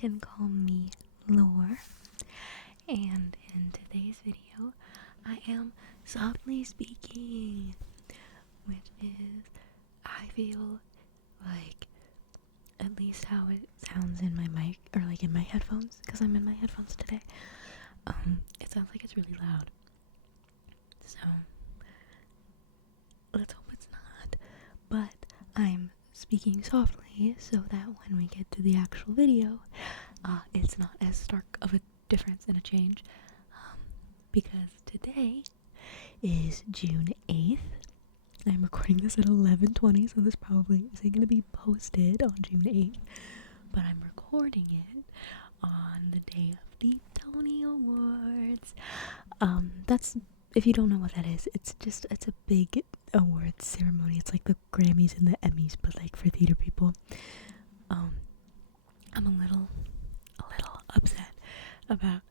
can call me Lore, and in today's video, I am softly speaking, which is, I feel like, at least how it sounds in my mic, or like in my headphones, because I'm in my headphones today. It sounds like it's really loud, so let's hope it's not, but I'm speaking softly so that when we get to the actual video, it's not as stark of a difference and a change, because today is June 8th. I'm recording this at 11:20, so this probably isn't going to be posted on June 8th, but I'm recording it on the day of the Tony Awards. That's, if you don't know what that is, it's a big awards ceremony. It's like the Grammys and the Emmys, but like for theater people. I'm a little upset about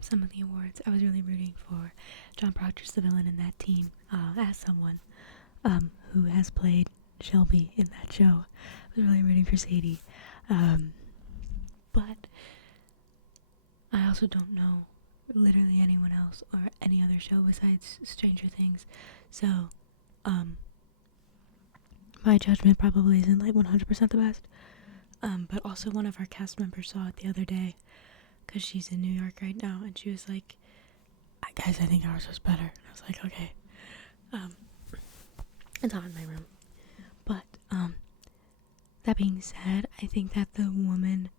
some of the awards. I was really rooting for John Proctor's the villain in that team, as someone who has played Shelby in that show. I was really rooting for Sadie, but I also don't know literally anyone else or any other show besides Stranger Things, so my judgment probably isn't like 100% the best. But also one of our cast members saw it the other day, because she's in New York right now, and she was like, guys, I think ours was better. And I was like, okay. It's not in my room. But, that being said, I think that the woman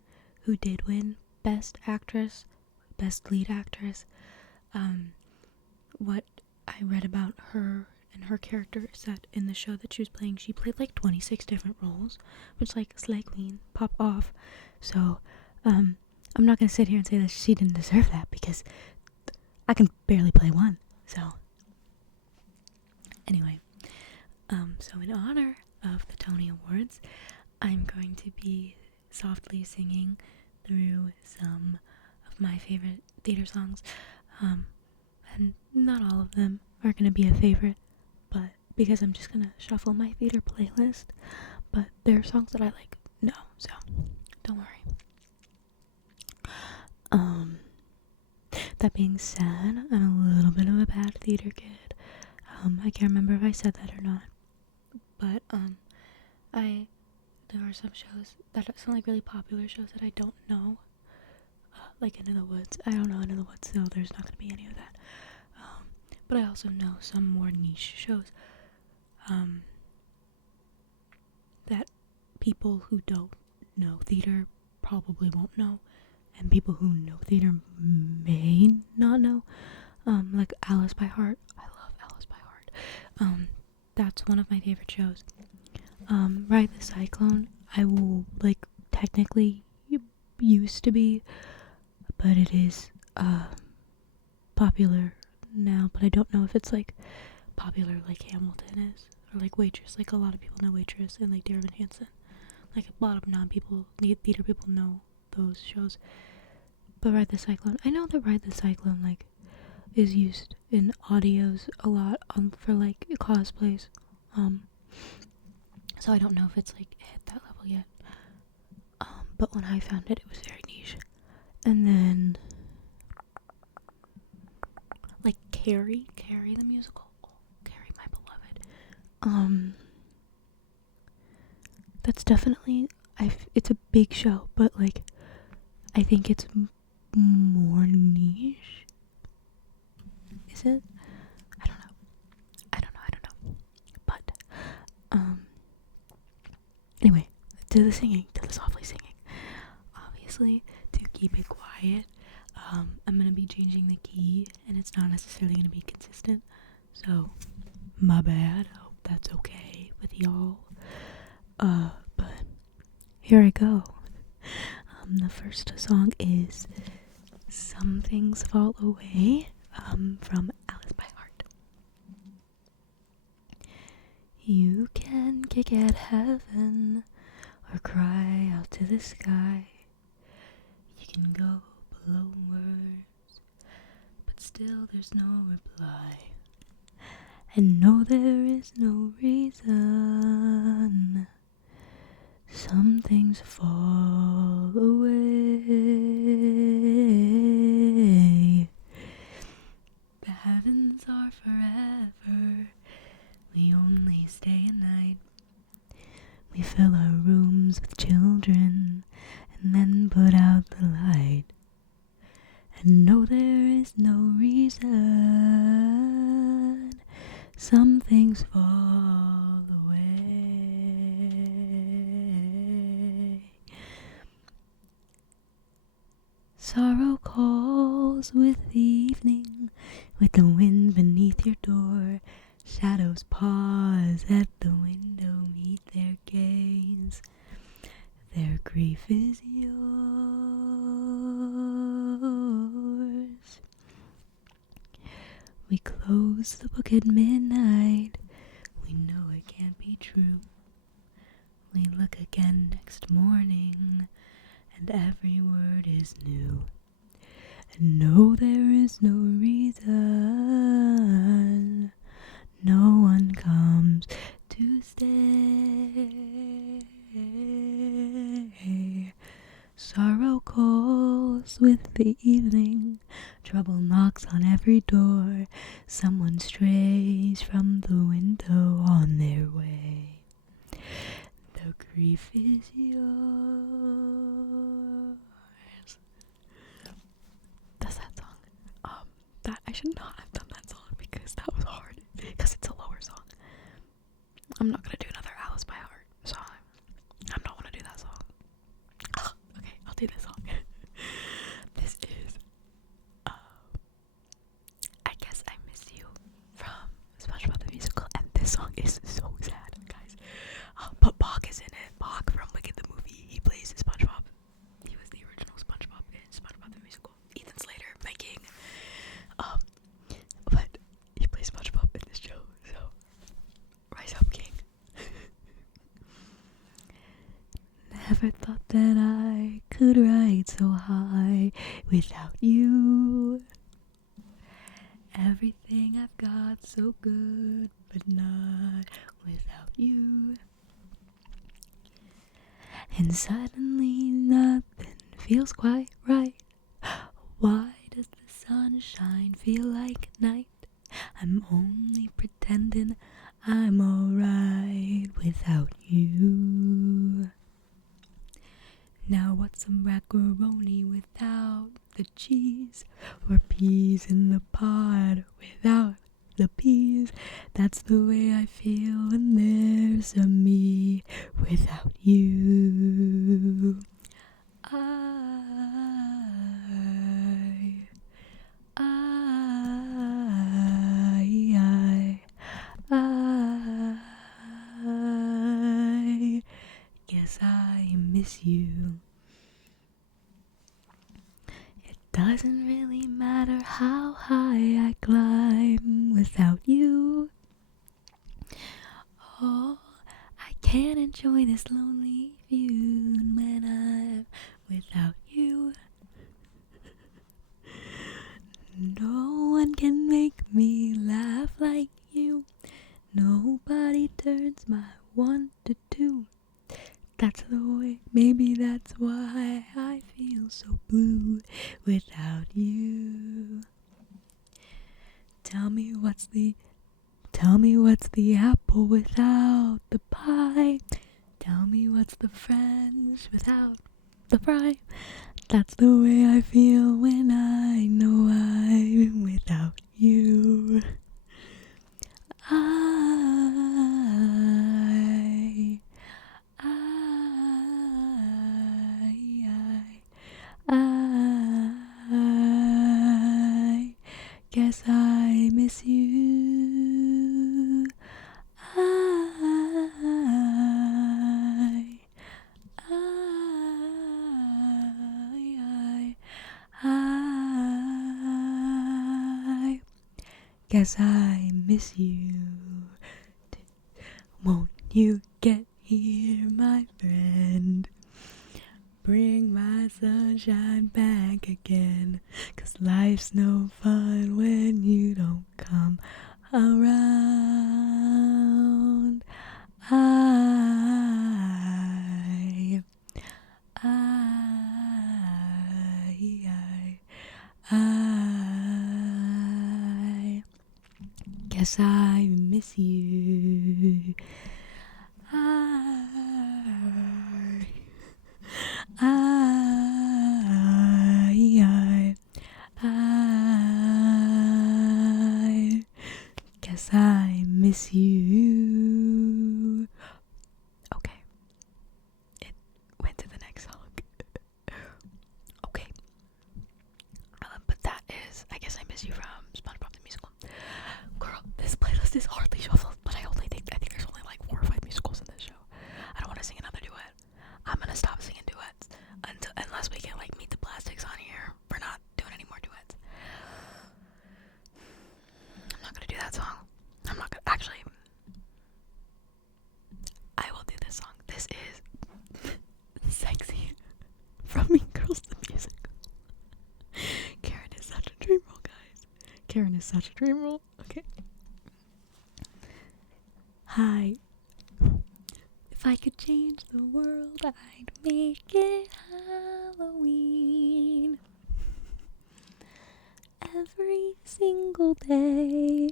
who did win Best Lead Actress, what I read about her and her character set in the show that she was playing, she played like 26 different roles, which like Slay Queen, pop off. So, I'm not gonna sit here and say that she didn't deserve that, because I can barely play one. So, anyway, so in honor of the Tony Awards, I'm going to be softly singing through some of my favorite theater songs, and not all of them are gonna be a favorite, but because I'm just gonna shuffle my theater playlist, but there are songs that I like no, so don't worry. That being said, I'm a little bit of a bad theater kid. I can't remember if I said that or not, but there are some shows that sound like really popular shows that I don't know, like Into the Woods. I don't know Into the Woods, so there's not gonna be any of that. But I also know some more niche shows that people who don't know theater probably won't know, and people who know theater may not know, like Alice by Heart. I love Alice by Heart. That's one of my favorite shows. Ride the Cyclone, I will, like, technically used to be, but it is popular now, but I don't know if it's like popular like Hamilton is, or like Waitress. Like a lot of people know Waitress and like Dear Evan Hansen. Like a lot of theater people know those shows. But Ride the Cyclone, I know that Ride the Cyclone like is used in audios a lot for like cosplays. So I don't know if it's like hit that level yet. But when I found it, it was very niche. And then like Carrie the musical. Oh, Carrie, my beloved. That's definitely, it's a big show, but like I think it's more niche. Is it? I don't know. But anyway, to the softly singing. Obviously, to keep it quiet, I'm gonna be changing the key, and it's not necessarily gonna be consistent. So, my bad. I hope that's okay with y'all. But here I go. The first song is Some Things Fall Away, from Alice by Heart. You can kick at heaven or cry out to the sky. You can go below words, but still there's no reply. And no, there is no reason. some things fall away. The heavens are forever, we only stay a night. We fill our rooms with children and then put out the light. And no, there is no reason some things fall away. Sorrow calls with the evening, with the wind beneath your door. Shadows pause at the window, meet their gaze. Their grief is yours. We close the book at midnight. We know it can't be true. We look again next morning, and every word is new. And no, there is no reason. No one comes to stay. Sorrow calls with the evening. Trouble knocks on every door. Someone strays from the window on their way. The grief is yours. That's that song. That I should not have done that song because that was hard. Because it's a lower song. I'm not gonna do another Alice by Heart song. I don't want to do that song. Okay, I'll do this song. This is I Guess I Miss You from SpongeBob the Musical, and this song is so sad, guys. But Bach is in it. Bach from Wicked the movie. He plays SpongeBob. He was the original SpongeBob in SpongeBob the Musical. Ethan Slater, my king. But he plays SpongeBob in this show, so rise up, king. Never thought that I could ride so high without you. Everything I've got so good, but not without you. And suddenly nothing feels quite right. Why does the sunshine feel like night? I'm only pretending I'm alright without you. Now what's some macaroni without the cheese? Or peas in the pot without the peas? That's the way I feel when there's a me without you. I guess I miss you. It doesn't really matter how high I climb without you. Oh, I can't enjoy this lonely view when I'm without you. No one can make me laugh like you. Nobody turns my 1 to 2. That's the way, maybe that's why I feel so blue without you. Tell me what's the apple without the pie? Tell me what's the French without the fry? That's the way I feel when I know I'm without you. I guess I miss you. I guess I miss you. Won't you get here, my friend? Bring my sunshine back again. 'Cause life's no fun when you don't come around. I Guess I miss you. I guess I miss you. Okay, it went to the next song. Okay, but that is I Guess I Miss You from SpongeBob the Musical. Girl, this playlist is hardly shuffled, but I think there's only like 4 or 5 musicals in this show. I don't want to sing another duet. I'm gonna stop singing duets unless we get like Meet the Plastics on here. We're not doing any more duets. I'm not gonna do that song. I'm not gonna actually. I will do this song. This is Sexy from Mean Girls the Musical. Karen is such a dream roll, guys. Karen is such a dream roll. Okay. Hi. If I could change the world, I'd make it Halloween. Every single day.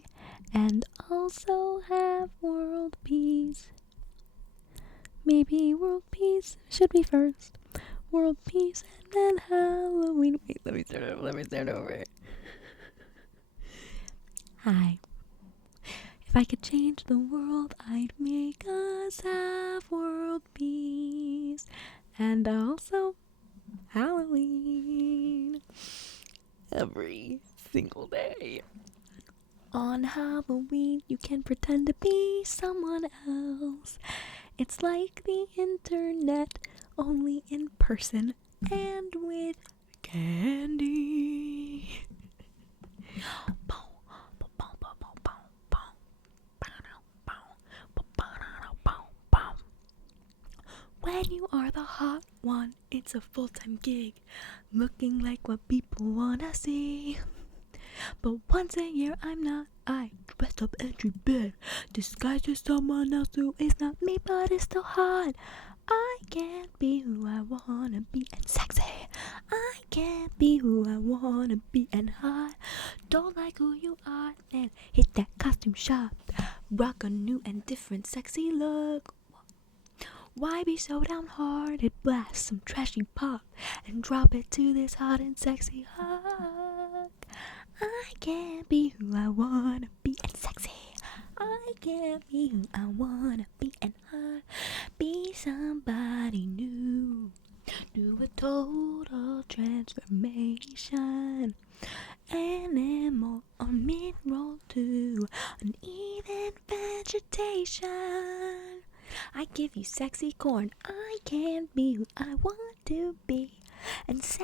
And also have world peace. Maybe world peace should be first. World peace and then Halloween. Wait, let me start over. Hi. If I could change the world, I'd make us have world peace. And also Halloween. Every single day. On Halloween, you can pretend to be someone else. It's like the internet, only in person and with candy. When you are the hot one, it's a full-time gig, looking like what people wanna see. But once a year I'm not, I dress up entry bed, disguised as someone else who is not me but is still hot. I can't be who I wanna be and sexy. I can't be who I wanna be and hot. Don't like who you are, then hit that costume shop. Rock a new and different sexy look. Why be so downhearted? Blast some trashy pop and drop it to this hot and sexy hug. I can't be who I wanna be and sexy. I can't be who I wanna be and hot. Be somebody new. Do a total transformation. Animal or mineral to uneven vegetation. I give you sexy corn. I can't be who I want to be and sexy.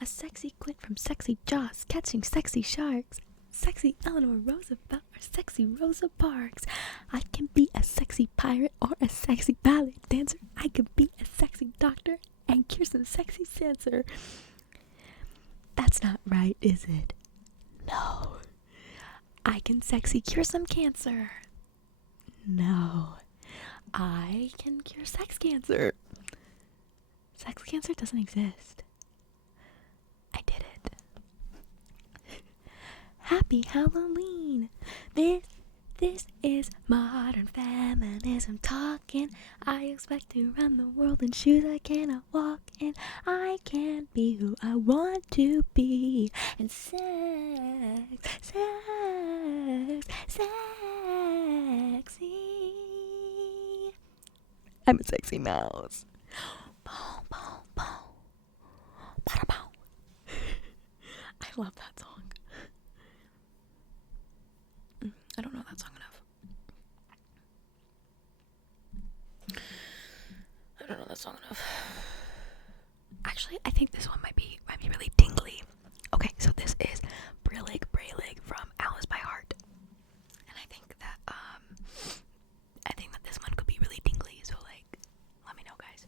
A sexy quint from sexy Jaws, catching sexy sharks. Sexy Eleanor Roosevelt or sexy Rosa Parks. I can be a sexy pirate or a sexy ballet dancer. I could be a sexy doctor and cure some sexy cancer. That's not right, is it? No. I can sexy cure some cancer. No. I can cure sex cancer. Sex cancer doesn't exist. I did it. Happy Halloween. This is modern feminism talking. I expect to run the world in shoes I cannot walk in. I can't be who I want to be. And sexy. I'm a sexy mouse. Bow, bow, bow. Bada bow. I love that song. I don't know that song enough. Actually, I think this one might be really tingly. Okay, so this is Brillig from Alice by Heart. And I think that this one could be really tingly, so like let me know, guys.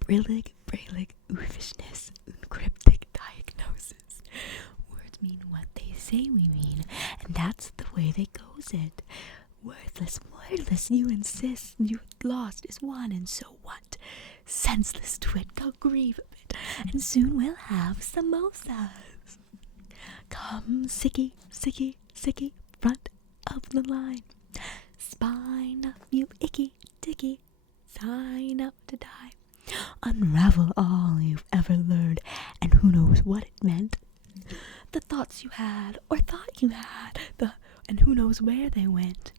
Brillig, oofishness, cryptic diagnosis. Words mean what they say we mean, and that's the way they goes it. Worthless, wordless, you insist you lost is won, and so what? Senseless twit, go grieve a bit, and soon we'll have samosas. Come, sicky, sicky, sicky, front of the line. Spine up, you icky, dicky, sign up to die. Unravel all you've ever learned, and who knows what it meant. The thoughts you had, or thought you had, and who knows where they went.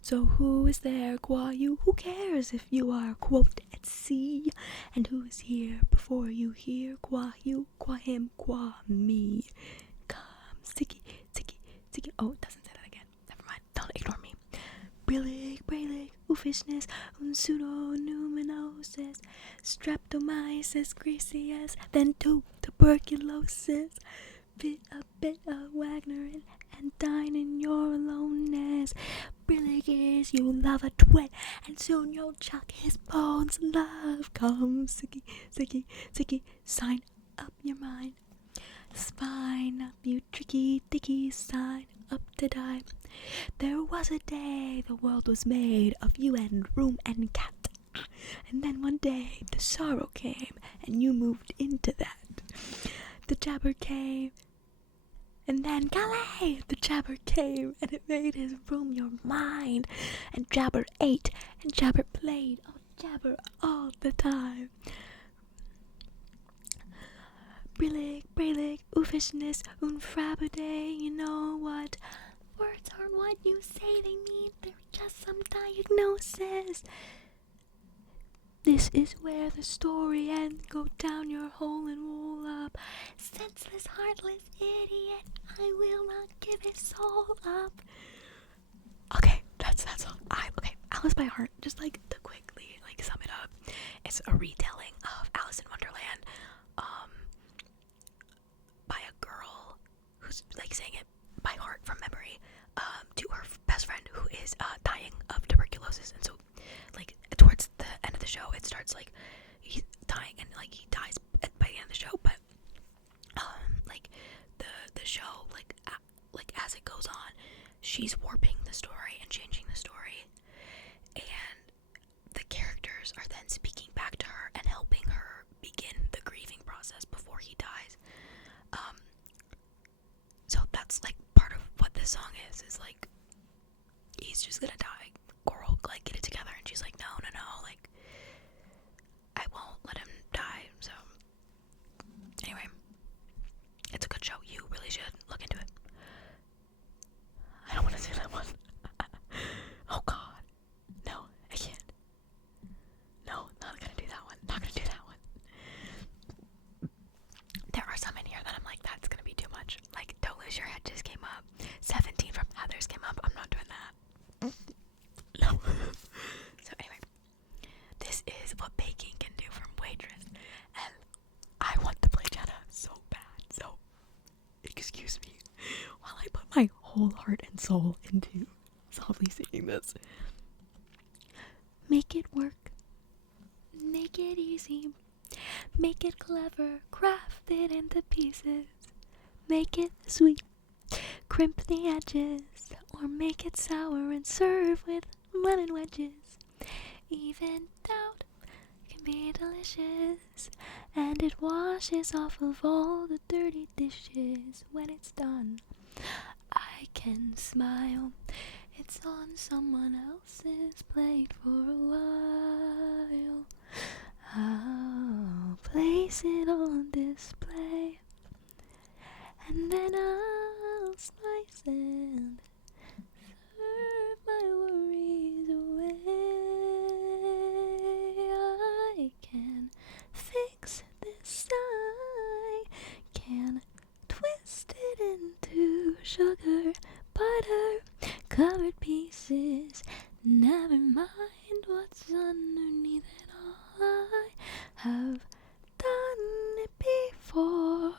So who is there qua you? Who cares if you are, quote, at sea? And who is here before you here? Qua you, qua him, qua me. Come, sticky, sticky, sticky. Oh, it doesn't say that again. Never mind. Don't ignore me. Brillig, Brillig, oofishness, pseudo-pneummonosis, streptomyces, greasiness, then tuberculosis. Bit of Wagner and dine in your aloneness. Brillig is you love a twit, and soon you'll chuck his bones. Love, come, sicky, sicky, sicky, sign up your mind. Spine up, you tricky, dicky, sign up to die. There was a day the world was made of you and room and cat. And then one day the sorrow came, and you moved into that. The jabber came, and then Calais, the jabber came, and it made his room your mind. And jabber ate, and jabber played, oh jabber all the time. Brillig, Brillig, oofishness, unfrabiday, you know what? Words aren't what you say they mean, they're just some diagnosis. This is where the story ends. Go down your hole and roll up. Senseless, heartless idiot, I will not give his soul up. Okay, that's all. Okay, Alice by Heart, just like to quickly sum it up. It's a retelling of Alice in Wonderland, by a girl who's saying it by heart from memory, to her best friend who is dying of tuberculosis. And so towards the end of the show, it starts he's dying, and he dies by the end of the show, but the show as it goes on, she's warping the story and changing the story, and the characters are then speaking back to her and helping her begin the grieving process before he dies. So that's part of what this song is he's just gonna die. Coral get it together, and she's like, no, I won't let him die. So anyway, it's a good show. You really should look into it. I don't want to say that one. Oh god, no, I can't. No, not gonna do that one. Not gonna do that one. There are some in here that I'm that's gonna be too much. Don't Lose Your Head just came up. 17 from Heathers came up. I'm not doing that. No. So anyway, this is What Baking Can Do from Waitress, and I want to play Jenna so bad, so excuse me while I put my whole heart and soul into softly singing this. Make it work, make it easy, make it clever, craft it into pieces, make it sweet, crimp the edges, or make it sour and serve with lemon wedges. Even out can be delicious, and it washes off of all the dirty dishes. When it's done, I can smile. It's on someone else's plate for a while. I'll place it on display, and then I'll slice and serve my worries away. I can fix this, I can twist it into sugar, butter, covered pieces. Never mind what's underneath it all. I have done it before.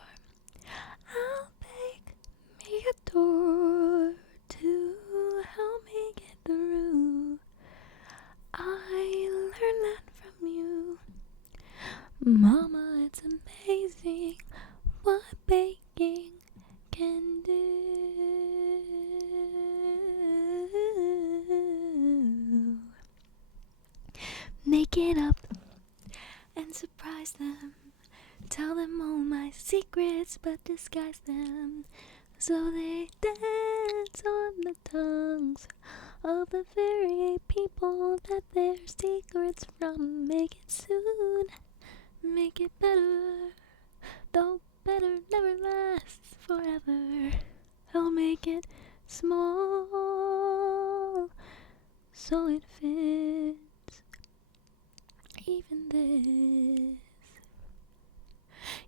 I'll bake me a door to help me get through. I learned that from you, Mama. It's amazing what baking can do. Make it up and surprise them. Tell them all my secrets, but disguise them so they dance on the tongues of the very people that their secrets from. Make it soon, make it better, though better never lasts forever. I'll make it small, so it fits even this,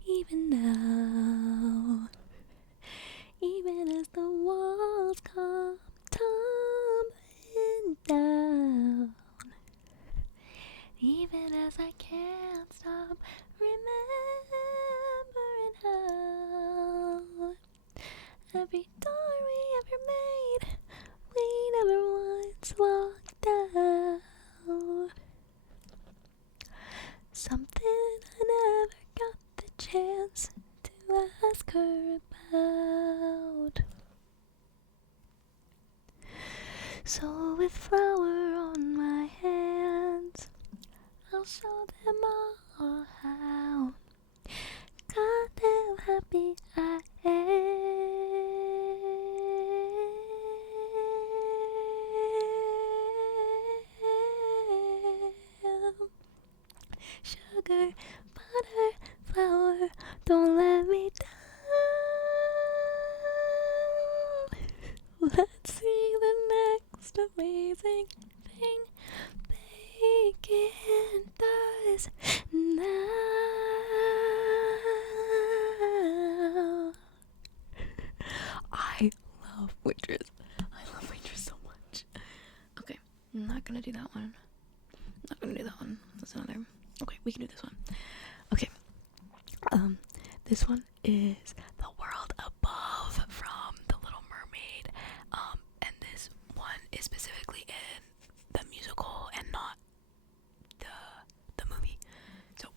even now, even as the walls come tumbling down, even as I can't stop remembering how every door we ever made, we never once walked down. Something I never got the chance to ask her about. So with flour on my hands, I'll show them all how goddamn happy I am. Sugar, butter, flour, don't let me down. Let's see the next amazing thing bacon does now. I love Waitress. I love Waitress so much. Okay, I'm not gonna do that one. Not gonna do that one. That's another. Okay, we can do this one. Okay. This one is The World Above from The Little Mermaid. And this one is specifically in the musical and not the movie. So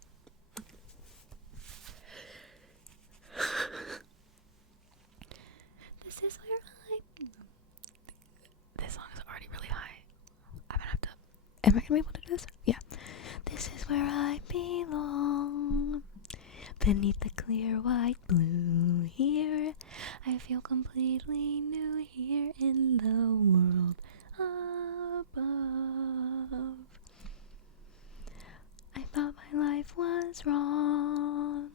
this is where this song is already really high. I'm gonna have to. Am I gonna be able to do this? Yeah. This is where I belong, beneath the clear white blue. Here I feel completely new, here in the world above. I thought my life was wrong,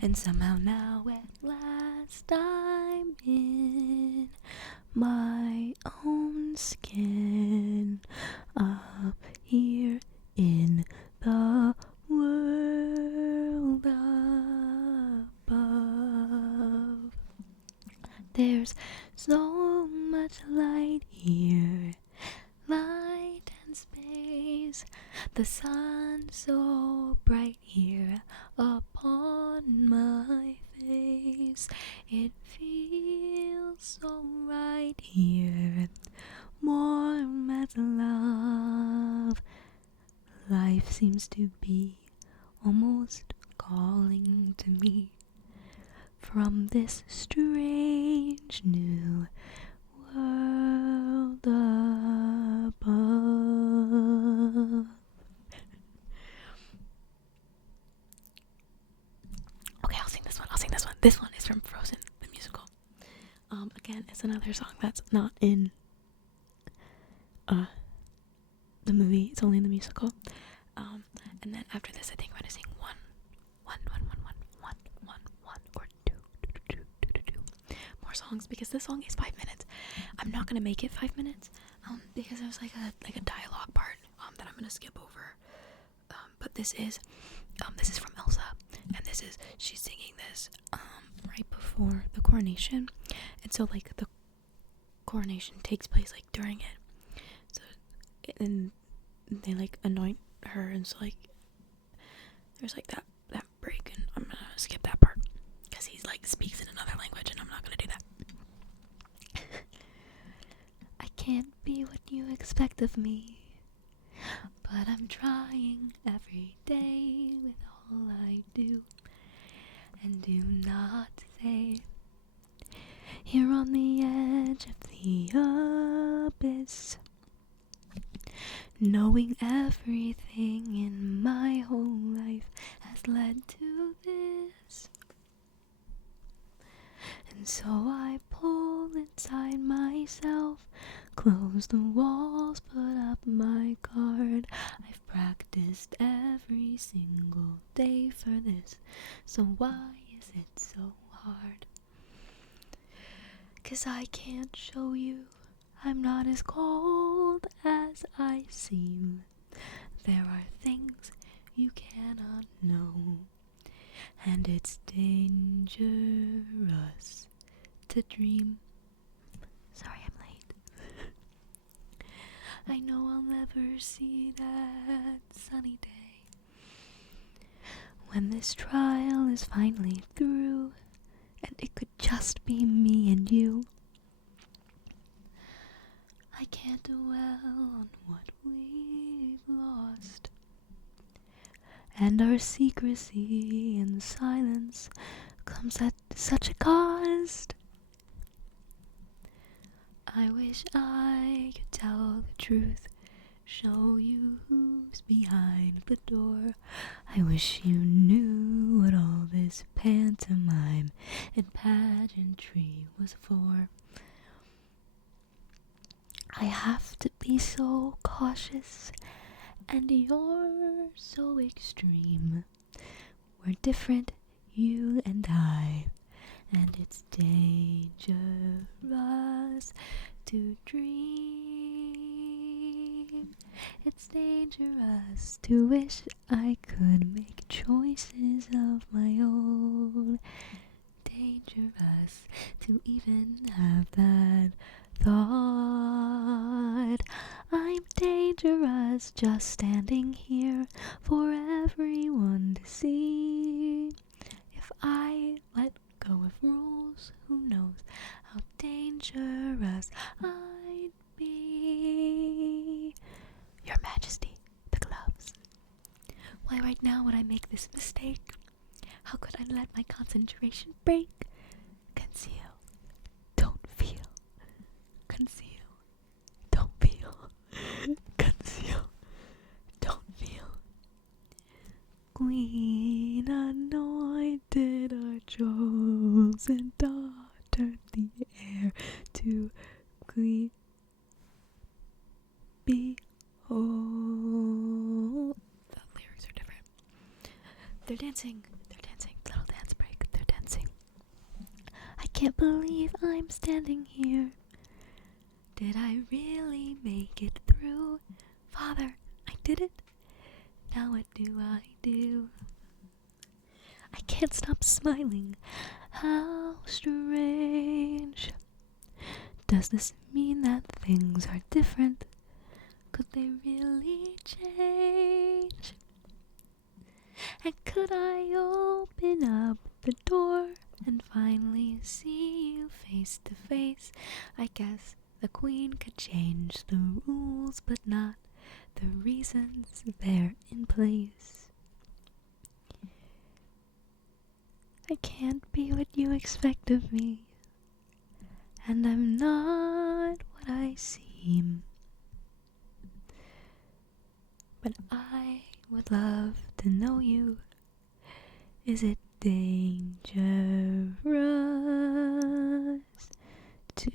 and somehow now at last I'm in my own skin, up here in the world above. There's so much light here, light and space, the sun so bright here upon my face. It feels so right here, warm as love. Life seems to be almost calling to me from this strange new world above. Okay, I'll sing this one. This one is from Frozen, the musical. Again, it's another song that's not in the movie. It's only in the musical. And then after this, I think I'm gonna sing one, or two more songs, because this song is 5 minutes. I'm not gonna make it 5 minutes, because there's like a dialogue part that I'm gonna skip over. But this is from Elsa, and she's singing this right before the coronation, and so like the coronation takes place like during it. So and they like anoint her, and so like there's like that break, and I'm gonna skip that part because he's like speaks in another language, and I'm not gonna do that. I can't be what you expect of me, but I'm trying every day with all I do, and do not say, here on the edge of the abyss, knowing everything in my whole life has led to this. And so I pour outside myself. Close the walls, put up my guard. I've practiced every single day for this, so why is it so hard? 'Cause I can't show you I'm not as cold as I seem. There are things you cannot know, and it's dangerous to dream. Sorry, I'm late. I know I'll never see that sunny day when this trial is finally through, and it could just be me and you. I can't dwell on what we've lost, and our secrecy and silence comes at such a cost. I wish I could tell the truth, show you who's behind the door. I wish you knew what all this pantomime and pageantry was for. I have to be so cautious, and you're so extreme. We're different, you and I, and it's dangerous to dream. It's dangerous to wish I could make choices of my own. Dangerous to even have that thought. I'm dangerous just standing here for everyone to see. If I let go of rules, who knows how dangerous I'd be. Your Majesty, the gloves. Why right now would I make this mistake? How could I let my concentration break? Conceal, don't feel. Conceal, don't feel. Conceal, don't feel. Queen anointed, our chosen daughter, the heir to Queen. Behold. The lyrics are different. They're dancing, little dance break, they're dancing. I can't believe I'm standing here. Did I really make it through? Father, I did it. Now what do I do? I can't stop smiling. How strange. Does this mean that things are different? Could they really change? And could I open up the door and finally see you face to face? I guess the queen could change the rules, but not the reasons they're in place. I can't be what you expect of me, and I'm not what I seem. But I would love to know you. Is it dangerous to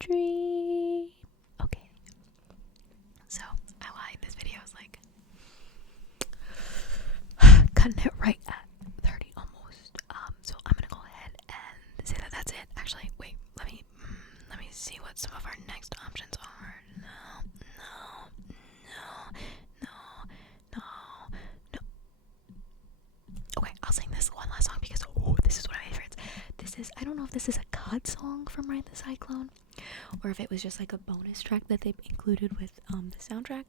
dream? Okay. So, I lied. This video is like cutting it right at 30 almost. So I'm gonna go ahead and say that that's it. Actually, wait. Let me see what some of our next options are. No. Okay, I'll sing this one last song because this is one of my favorites. I don't know if this is a cut song from Ride the Cyclone or if it was just like a bonus track that they included with the soundtrack,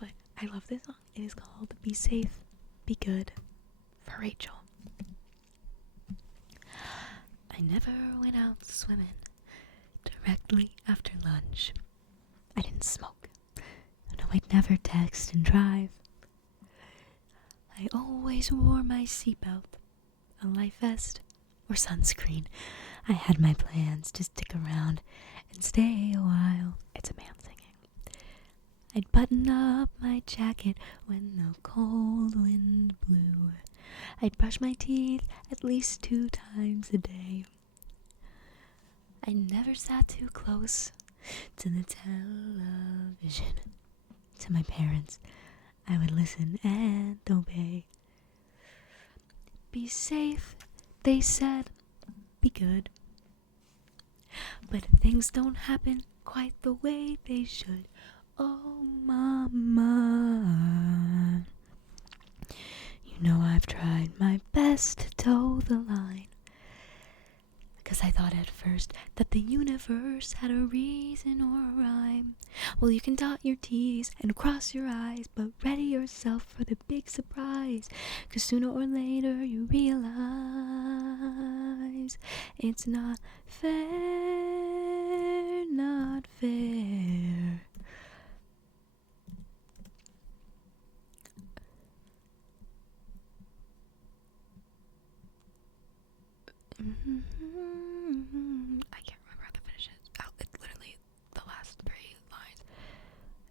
but I love this song. It is called Be Safe, Be Good for Rachel. I never went out swimming directly after lunch. I didn't smoke. No, I'd never text and drive. I always wore my seatbelt, a life vest, or sunscreen. I had my plans to stick around and stay a while. It's a man singing. I'd button up my jacket when the cold wind blew. I'd brush my teeth at least 2 times a day. I never sat too close to the television. To my parents, I would listen and obey. Be safe, they said, be good. But things don't happen quite the way they should. Oh, mama. You know I've tried my best to toe the line. 'Cause I thought at first that the universe had a reason or a rhyme. Well, you can dot your T's and cross your I's, but ready yourself for the big surprise. 'Cause sooner or later you realize it's not fair, not fair. I can't remember how the finish is. Oh, it's literally the last 3 lines.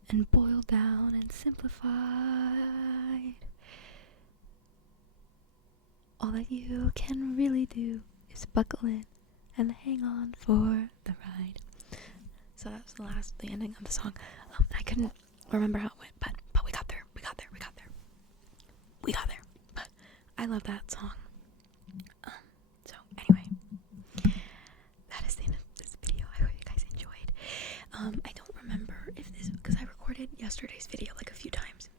And boiled down and simplified. All that you can really do is buckle in and hang on for the ride. So that was the ending of the song. I couldn't remember how it went, but we got there. But I love that song. So anyway, that is the end of this video. I hope you guys enjoyed. I don't remember if this, because I recorded yesterday's video like a few times.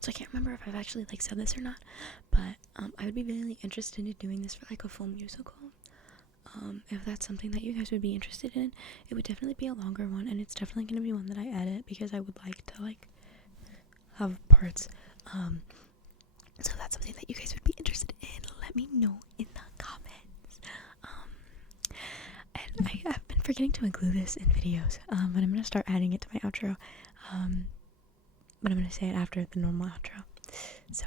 So I can't remember if I've actually like said this or not, but I would be really interested in doing this for like a full musical. If that's something that you guys would be interested in, it would definitely be a longer one, and it's definitely going to be one that I edit because I would like to like have parts. So that's something that you guys would be interested in. Let me know in the comments. And I have been forgetting to include this in videos, but I'm going to start adding it to my outro. But I'm going to say it after the normal outro. So